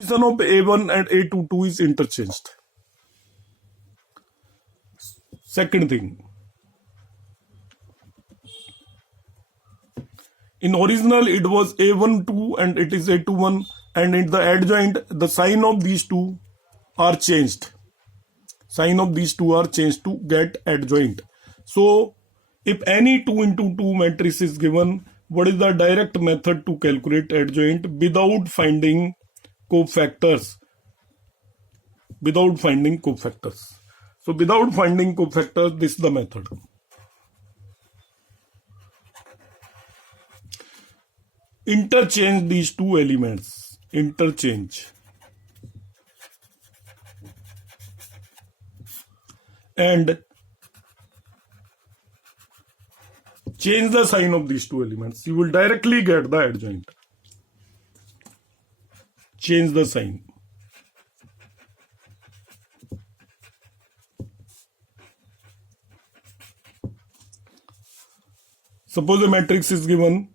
Position of A1 and A22 is interchanged. Second thing, in original it was A12 and it is A21, and in the adjoint the sign of these two are changed. Sign of these two are changed to get adjoint. So if any 2 into 2 matrix is given, what is the direct method to calculate adjoint without finding cofactors? Without finding cofactors. So without finding cofactors, this is the method. Interchange these two elements. Interchange. And change the sign of these two elements. You will directly get the adjoint. Change the sign. Suppose a matrix is given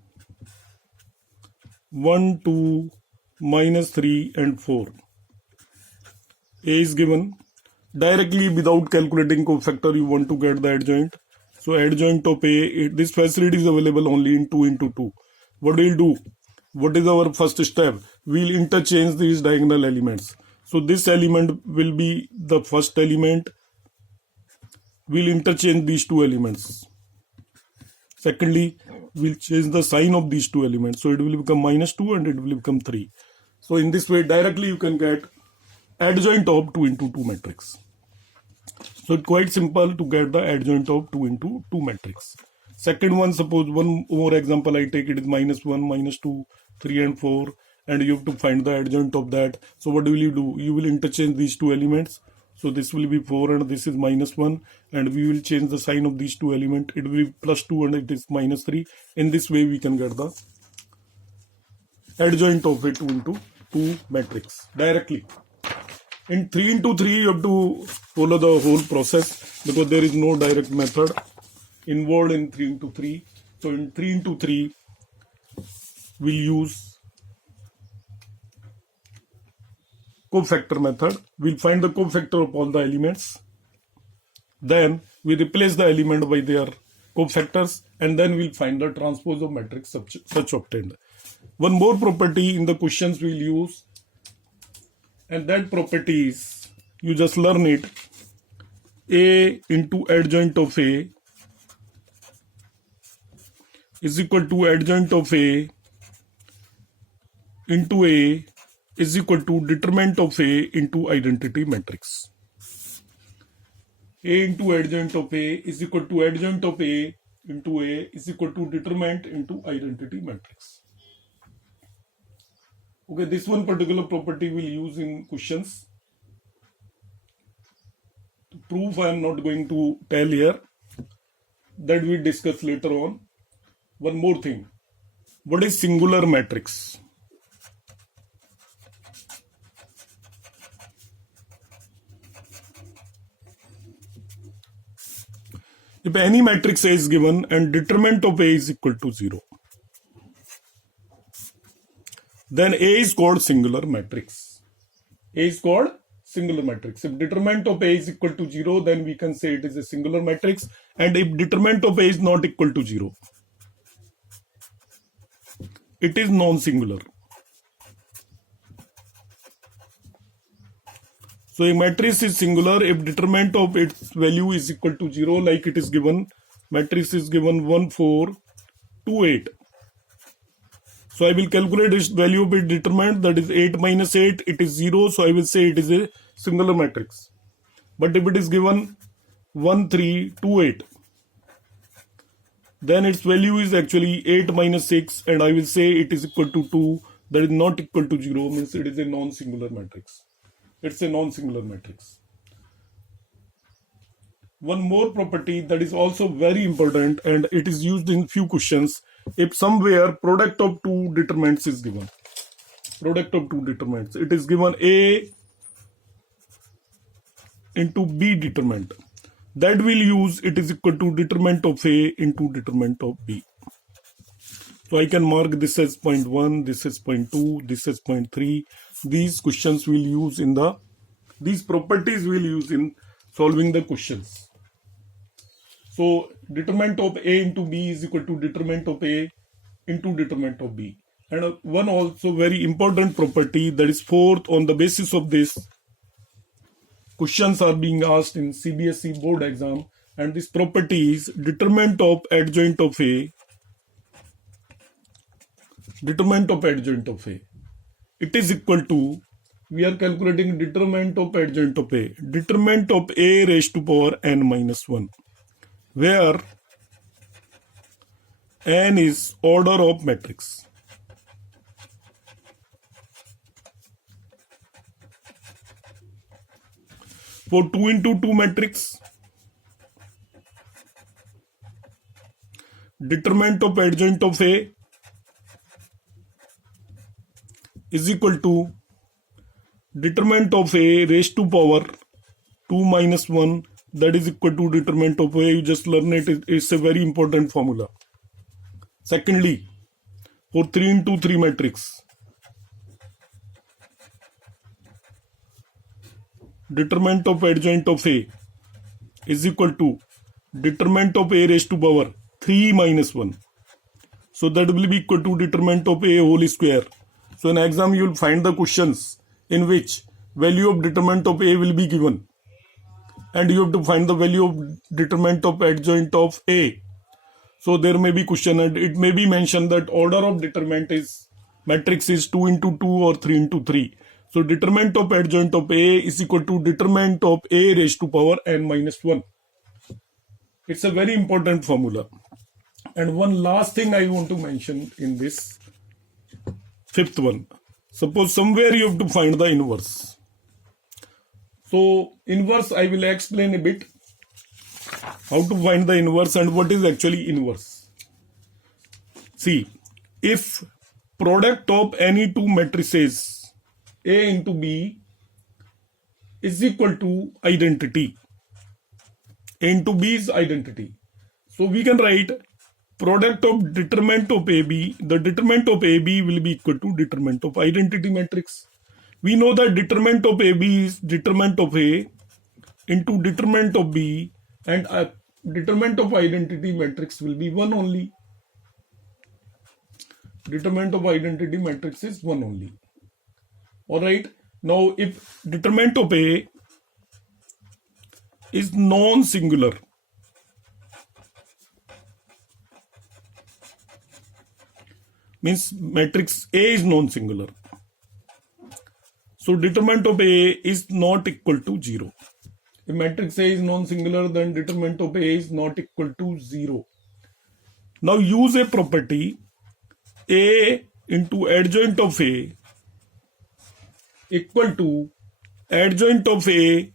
1, 2, -3 and 4. A is given. Directly without calculating cofactor, you want to get the adjoint. So adjoint of A, this facility is available only in 2 into 2. What will do? What is our first step? We'll interchange these diagonal elements. So this element will be the first element. We'll interchange these two elements. Secondly, we'll change the sign of these two elements. So it will become -2 and it will become 3. So in this way, directly you can get adjoint of 2 into 2 matrix. So it's quite simple to get the adjoint of 2 into 2 matrix. Second one, suppose one more example I take, it is -1, -2, 3 and 4, and you have to find the adjoint of that. So what will you do? You will interchange these two elements. So this will be 4 and this is -1, and we will change the sign of these two elements. It will be +2 and it is -3. In this way we can get the adjoint of a 2 into 2 matrix directly. In 3 into 3 you have to follow the whole process because there is no direct method involved in 3 into 3. So in 3 into 3 we'll use cofactor method. We'll find the cofactor of all the elements. Then we replace the element by their cofactors, and then we'll find the transpose of matrix such obtained. One more property in the questions we'll use, and that property is, you just learn it, A into adjoint of A is equal to adjoint of A into A is equal to determinant of A into identity matrix. A into adjoint of A is equal to adjoint of A into A is equal to determinant into identity matrix. Okay, this one particular property we'll use in questions. To prove, I am not going to tell here. That we discuss later on. One more thing. What is singular matrix? If any matrix A is given and determinant of A is equal to 0, then A is called singular matrix. A is called singular matrix. If determinant of A is equal to 0, then we can say it is a singular matrix. And if determinant of A is not equal to 0, it is non-singular. So a matrix is singular if determinant of its value is equal to 0, like it is given. Matrix is given 1, 4, 2, 8. So I will calculate its value of its determinant, that is 8 minus 8, it is 0. So I will say it is a singular matrix. But if it is given 1, 3, 2, 8, then its value is actually 8 minus 6, and I will say it is equal to 2, that is not equal to 0, means it is a non-singular matrix. It's a non-singular matrix. One more property that is also very important, and it is used in few questions. If somewhere product of two determinants is given, product of two determinants, it is given A into B determinant, that will use it is equal to determinant of A into determinant of B. So I can mark this as 0.1, this is 0.2, this is 0.3. these questions we'll use in the, these properties we'll use in solving the questions. So determinant of A into B is equal to determinant of A into determinant of B. And one also very important property, that is fourth, on the basis of this questions are being asked in CBSE board exam, and this property is determinant of adjoint of A, determinant of adjoint of A. It is equal to, we are calculating determinant of adjoint of A, determinant of A raised to power n minus 1, where n is order of matrix. For 2 into 2 matrix, determinant of adjoint of A is equal to determinant of A raised to power 2 minus 1, that is equal to determinant of A. You just learn it, it's a very important formula. Secondly, for 3 into 3 matrix, determinant of adjoint of A is equal to determinant of A raised to power 3 minus 1. So that will be equal to determinant of A whole square. So in exam you will find the questions in which value of determinant of A will be given, and you have to find the value of determinant of adjoint of A. So there may be question, and it may be mentioned that order of determinant is matrix is 2 into 2 or 3 into 3. So determinant of adjoint of A is equal to determinant of A raised to power n minus 1. It's a very important formula. And one last thing I want to mention in this fifth one. Suppose somewhere you have to find the inverse. So inverse I will explain a bit how to find the inverse and what is actually inverse. See, if product of any two matrices A into B is equal to identity, A into B is identity. So we can write product of determinant of AB, the determinant of AB will be equal to determinant of identity matrix. We know that determinant of AB is determinant of A into determinant of B, and determinant of identity matrix will be 1 only. Determinant of identity matrix is 1 only. Alright, now if determinant of A is non-singular, means matrix A is non-singular, so determinant of A is not equal to 0. If matrix A is non-singular, then determinant of A is not equal to 0. Now use a property, A into adjoint of A equal to adjoint of A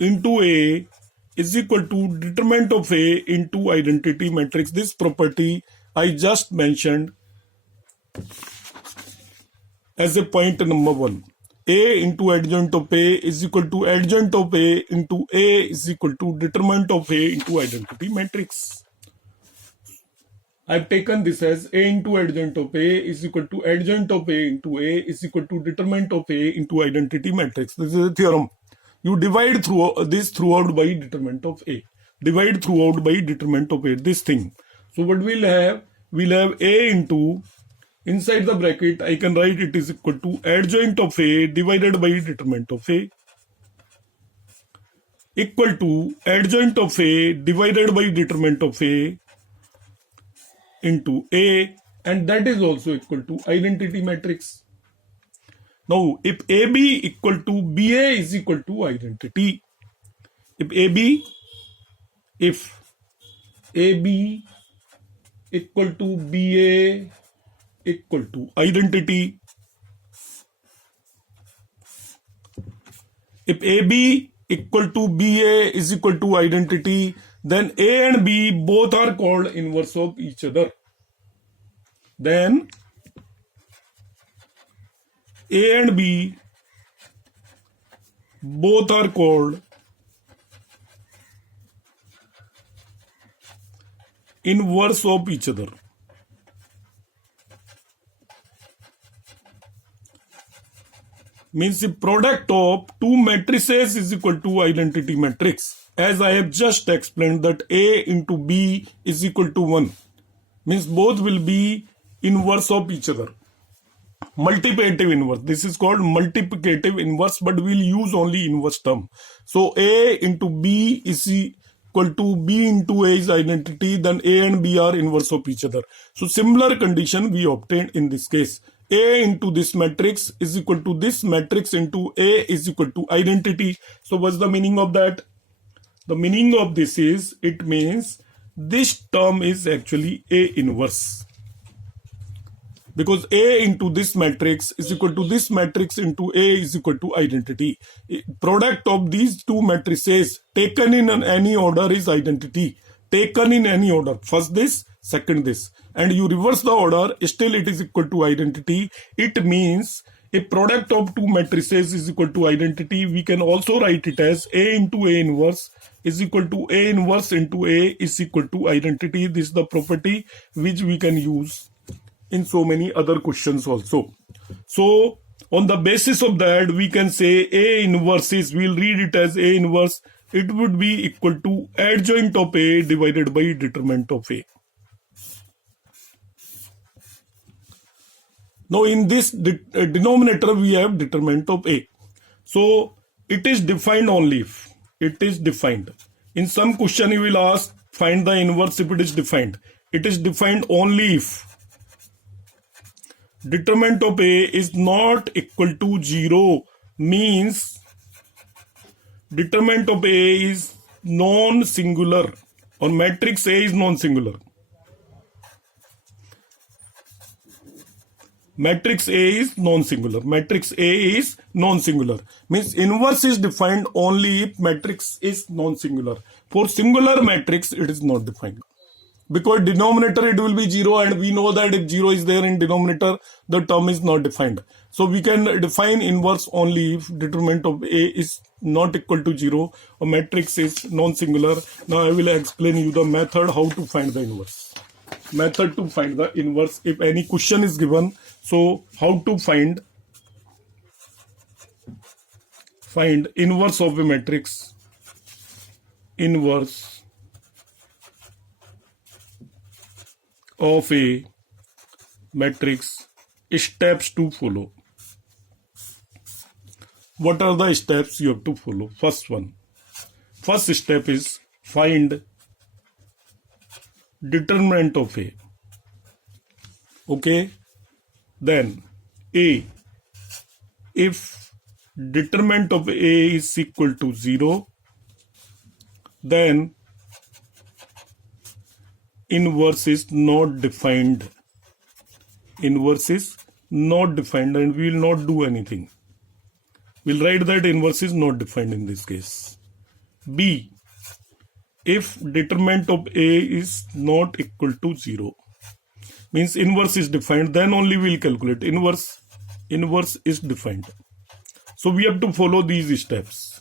into A is equal to determinant of A into identity matrix. This property I just mentioned as a point number 1. A into adjoint of A is equal to adjoint of A into A is equal to determinant of A into identity matrix. I've taken this as A into adjoint of A is equal to adjoint of A into A is equal to determinant of A into identity matrix. This is a theorem. You divide through this throughout by determinant of A. Divide throughout by determinant of A, this thing. So what we'll have A into, inside the bracket I can write it is equal to adjoint of A divided by determinant of A equal to adjoint of A divided by determinant of A into A, and that is also equal to identity matrix. Now if AB equal to BA is equal to identity, if AB equal to BA equal to identity, if AB equal to BA is equal to identity, then A and B both are called inverse of each other. Then A and B both are called inverse of each other. means the product of two matrices is equal to identity matrix. As I have just explained that A into B is equal to 1, means both will be inverse of each other. Multiplicative inverse. This is called multiplicative inverse, but we'll use only inverse term. So A into B is equal to B into A is identity, then A and B are inverse of each other. So similar condition we obtained in this case. A into this matrix is equal to this matrix into A is equal to identity. So what's the meaning of that? The meaning of this is, it means this term is actually A inverse. Because A into this matrix is equal to this matrix into A is equal to identity. Product of these two matrices taken in any order is identity. Taken in any order. First this, second this. And you reverse the order, still it is equal to identity. It means a product of two matrices is equal to identity. We can also write it as A into A inverse is equal to A inverse into A is equal to identity. This is the property which we can use in so many other questions also. So on the basis of that, we can say A inverse is, we'll read it as A inverse. It would be equal to adjoint of A divided by determinant of A. Now in this denominator we have determinant of A. So it is defined only if it is defined. In some question you will ask find the inverse if it is defined. It is defined only if determinant of A is not equal to 0, means determinant of A is non-singular or matrix A is non-singular. Matrix A is non-singular. Matrix A is non-singular. Means inverse is defined only if matrix is non-singular. For singular matrix, it is not defined. Because denominator it will be 0, and we know that if 0 is there in denominator, the term is not defined. So we can define inverse only if determinant of A is not equal to 0 or matrix is non-singular. Now I will explain you the method how to find the inverse. Method to find the inverse if any question is given. So how to find inverse of a matrix, inverse of a matrix, steps to follow. What are the steps you have to follow? First step is find determinant of A. Okay, then A, if determinant of A is equal to 0, then inverse is not defined. Inverse is not defined and we will not do anything. We'll write that inverse is not defined in this case. B, if determinant of A is not equal to 0, means inverse is defined, then only we'll calculate. Inverse is defined. So we have to follow these steps.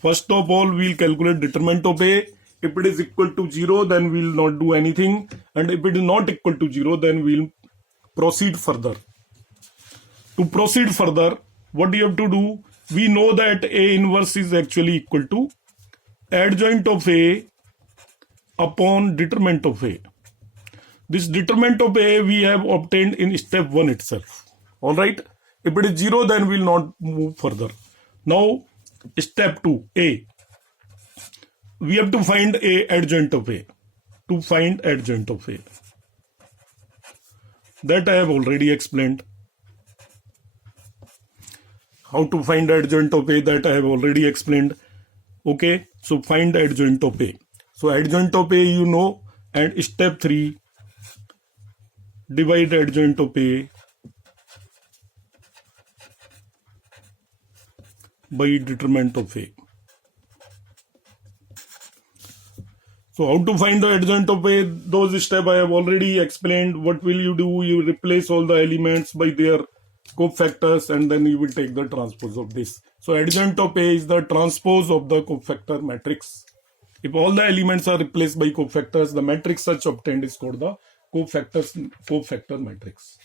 First of all, we'll calculate determinant of A. If it is equal to 0, then we'll not do anything. And if it is not equal to 0, then we'll proceed further. To proceed further, what you have to do? We know that A inverse is actually equal to adjoint of A upon determinant of A. This determinant of A we have obtained in step 1 itself. Alright. If it is 0, then we will not move further. Now, step 2, A. We have to find A adjoint of A. To find adjoint of A. That I have already explained. How to find adjoint of A, that I have already explained. Okay, so find adjoint of A. So adjoint of A you know, and step 3, divide adjoint of A by determinant of A. So how to find the adjoint of A? Those steps I have already explained. What will you do? You replace all the elements by their cofactors and then you will take the transpose of this. So adjoint of A is the transpose of the cofactor matrix. If all the elements are replaced by cofactors, the matrix such obtained is called the cofactor matrix.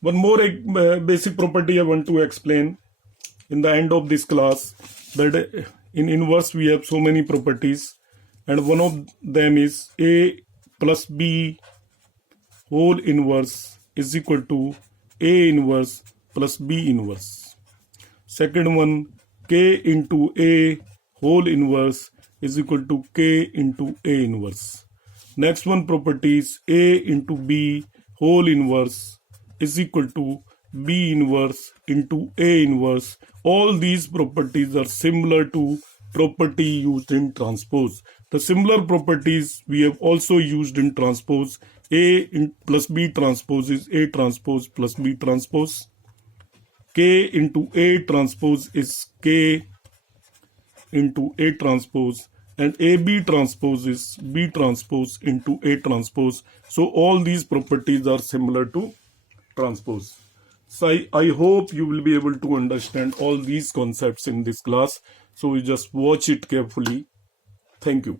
One more basic property I want to explain in the end of this class, that in inverse we have so many properties, and one of them is A plus B whole inverse is equal to A inverse plus B inverse. Second one, K into A whole inverse is equal to K into A inverse. Next one property is A into B whole inverse is equal to B inverse into A inverse. All these properties are similar to property used in transpose. The similar properties we have also used in transpose. Plus B transpose is A transpose plus B transpose. K into A transpose is K into A transpose, and AB transpose is B transpose into A transpose. So all these properties are similar to transpose. So I hope you will be able to understand all these concepts in this class. So you just watch it carefully. Thank you.